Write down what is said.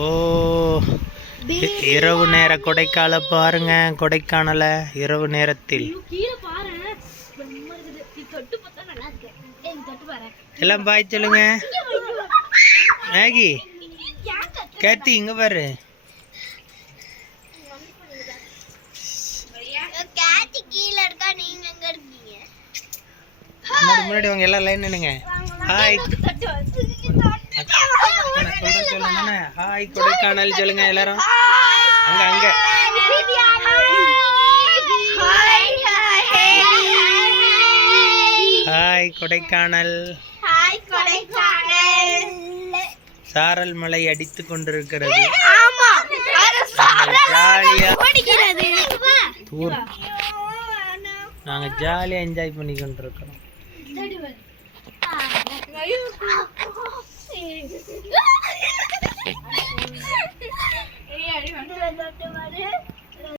ஓ, இரவு நேர கொடைக்கால பாருங்க. கொடைக்கானல இரவு நேரத்தில் எல்லாம் பாய் சொல்லுங்க. மேகி, கேத்தி இங்க பாரு. முன்னாடி வாங்க, எல்லாம் லைன் நின்னுங்க. ஹாய் சொல்லுங்க. ஹாய் கொடைக்கானல் சொல்லுங்க எல்லாரும். அங்க அங்க ஹாய் கொடைக்கானல். சாரல் மலை அடித்து கொண்டிருக்கிறது. நாங்க ஜாலியா என்ஜாய் பண்ணி கொண்டிருக்கிறோம்.